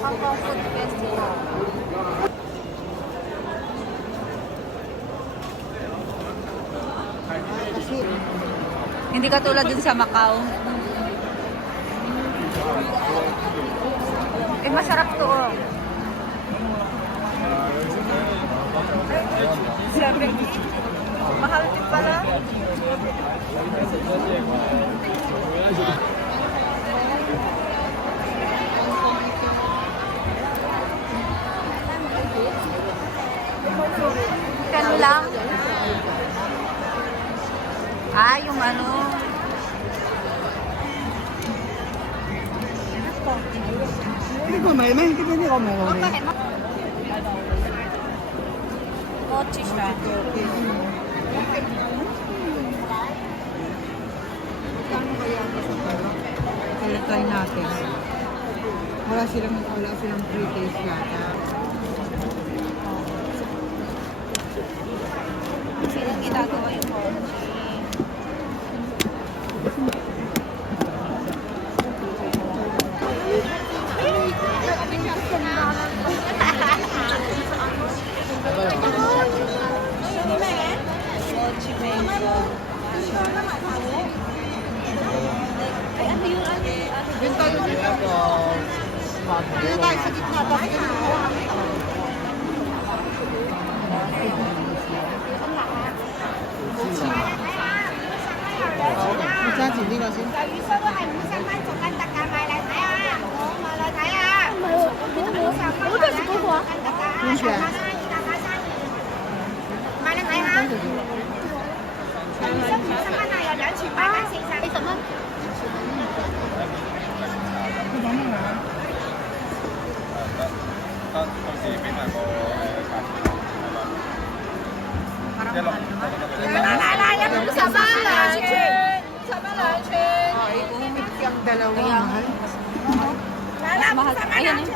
Hong Kong Food Festival. Hindi katulad dun sa Macau. Eh, masarap to, oh. Mahal din pala. Kano lang? Ah, yung ano. Cái con mày mấy cái con mày rồi này. Mochi siya. Kalatay natin. Wala silang free taste yata. Silang ginagawa yung mochi. Mochi mango. Ay, ano yung ano? Benta yun dito. Dito tayo sa gitna. Magkano hindi kasi? Yun siya. Ay, umimik yung dalawa. Mahal. Mahal. Ayan eh.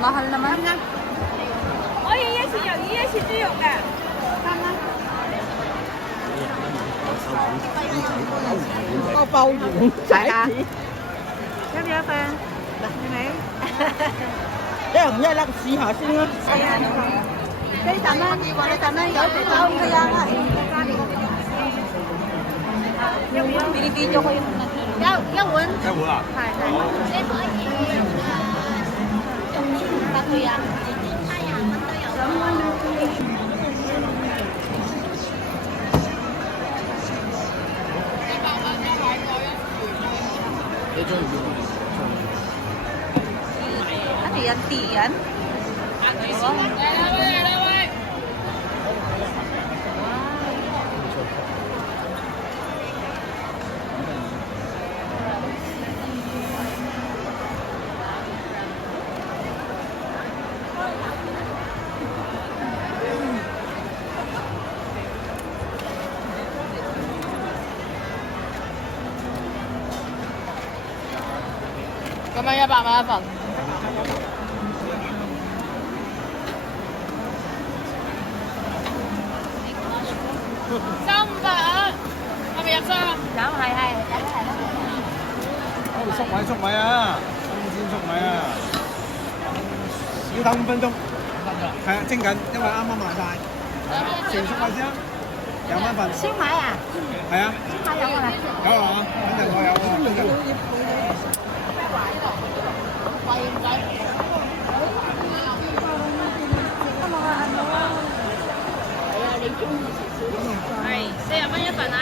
Mahal naman. 我爷爷是有，爷爷是都有的。 Bao bao gì? Dạ. Chắc nhớ ta. Đặt như này. Cái ổng nhớ lắc xí hả xin á. Đây tạm ơn, có cái tao kaya nga eh. Binibidyo ko yung Yawan. Yawan ah? Tatlo yan. Ano yan? Tea yan? Kamay ba mapag? Xong ba? Không biết sao? Đó, hay. Xúc米啊！新鮮粟米啊！要等5分鐘。係啊，蒸緊，因為啱啱賣晒。成粟米先啊，2蚊份。燒賣啊？係啊。燒賣有冇啊？有啊，肯定我有啊。係40蚊一份啊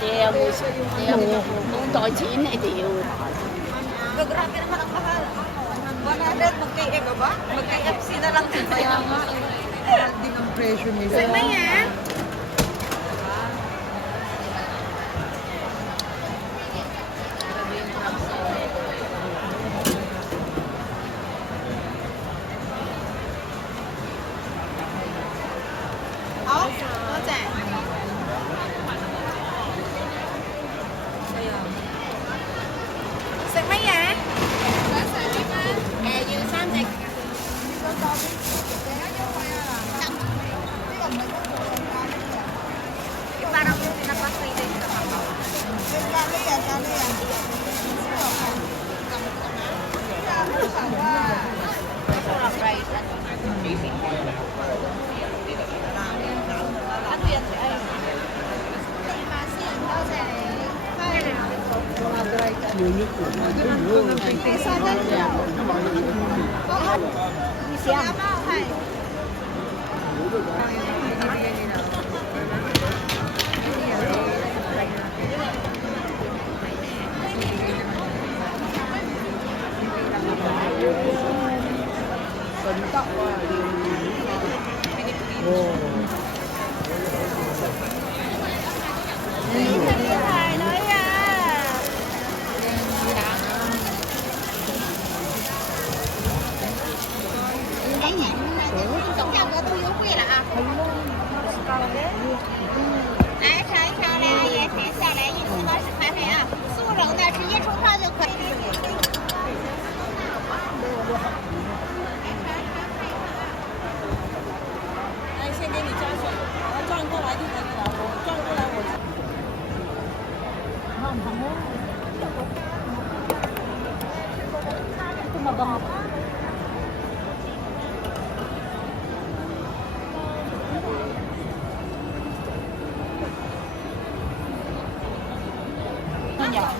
！Dia mau袋錢你哋要。 Grabe naman ang mahal. 100, mag-KF ba? Mag-KFC na lang din. Kaya nga. Mahal din ang presyo nila. Ano yan? Ay.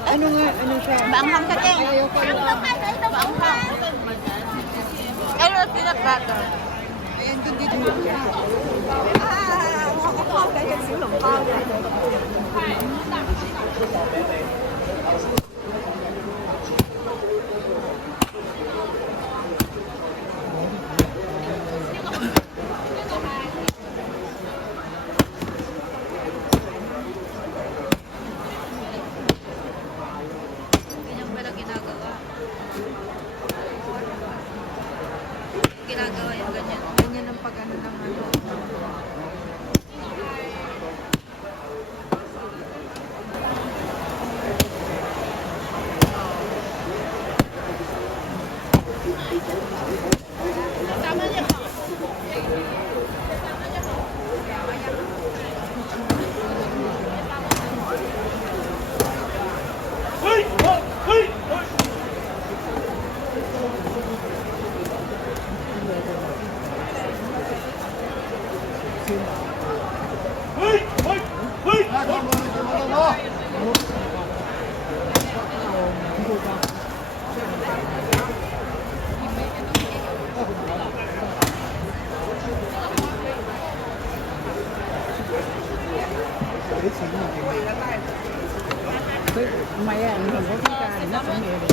Ano nga, ano siya? Maanghang ka din. Maanghang. Ano ang peanut butter? Ayan, doon dito. Kaya silang powder. Ganyan pala ginagawa. Ginagawa yung ganyan. Ganyan ang pag-ano ng ano.唔係啊，唔同嗰啲㗎，唔一種嘢嚟。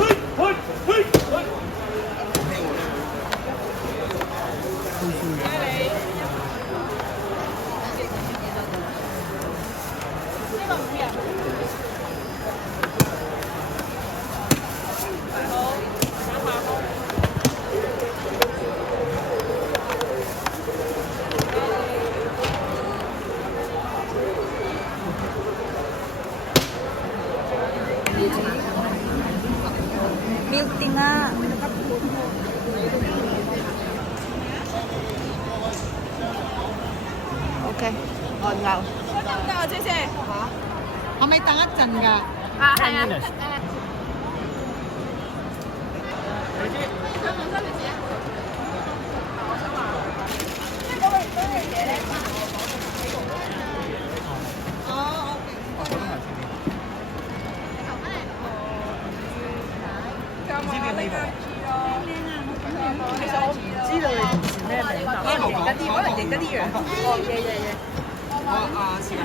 Milk tea nga. Okay. On now. 可唔可以等一陣㗎？啊，係啊。其實我唔知道你同事咩名，但可能認得啲，可能認得啲樣。哦，嘢。是啊。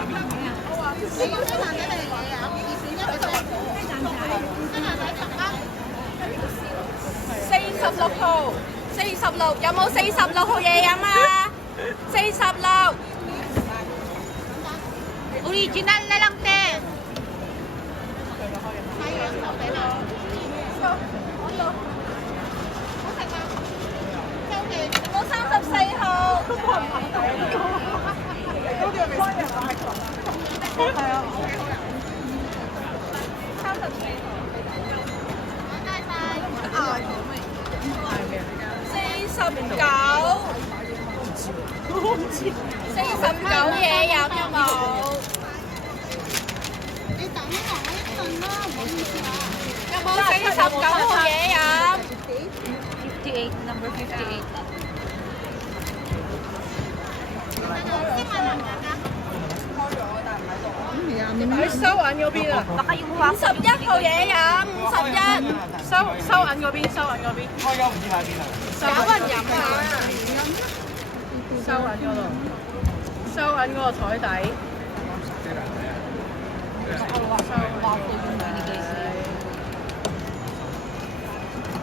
46號，46有冇46號嘢飲啊？46 original na lang te。冇34號。係啊。49嘢飲有冇？你等我一陣啦，唔好意思啊。有冇49號嘢飲？佢收銀嗰邊啊， Baka yung 五 waffle. 十一號嘢飲，51。收銀嗰邊，收銀嗰邊，開咗唔知喺邊啊？有人飲啊！收銀嗰度，收銀嗰個台底。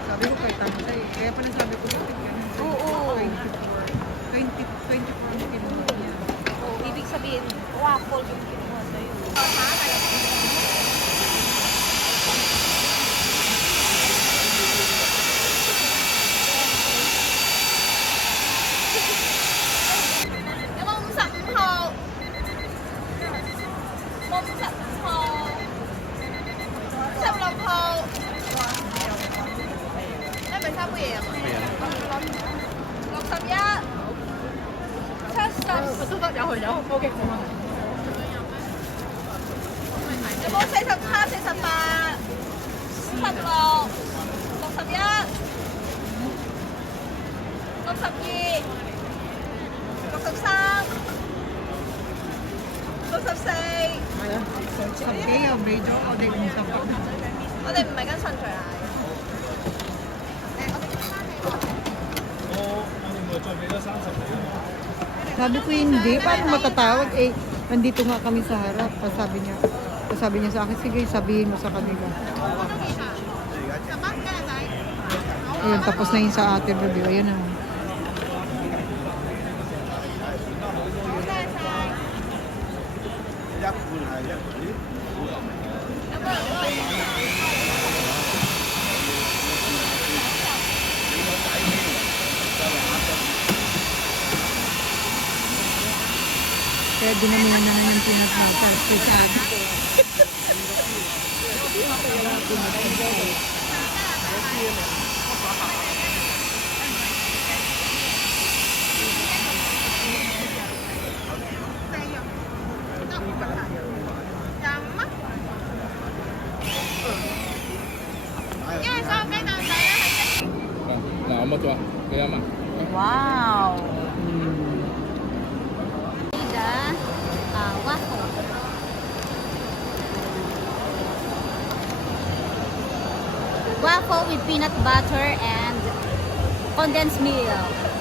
Sabi ko kay Tante, kaya pala sabi ko sa kanya. Oo. 24 ang kinuha niya. Oo, ibig sabihin, waffle yung kinuha sa'yo.有冇55號？冇55號，56號。你咪三杯嘢啊？61、70，都得有佢有，OK 冇問題。有冇47、48、56、61、62、63、64。係啊，十幾又未咗，我哋50個。我哋唔係跟順序嗌。我哋咪再俾多30你啊嘛。 Sabi ko hindi, paano matatawag? Eh, nandito nga kami sa harap. Sabi niya sa akin, sige, sabihin mo sa kanila. Ayun, tapos na yun sa ate review. Ayun na. Kaya dinamihan na ng pinatawag. Sabi ko. Nào một chùa, kia mà. Wow! Waffle. Waffle with peanut butter and condensed milk.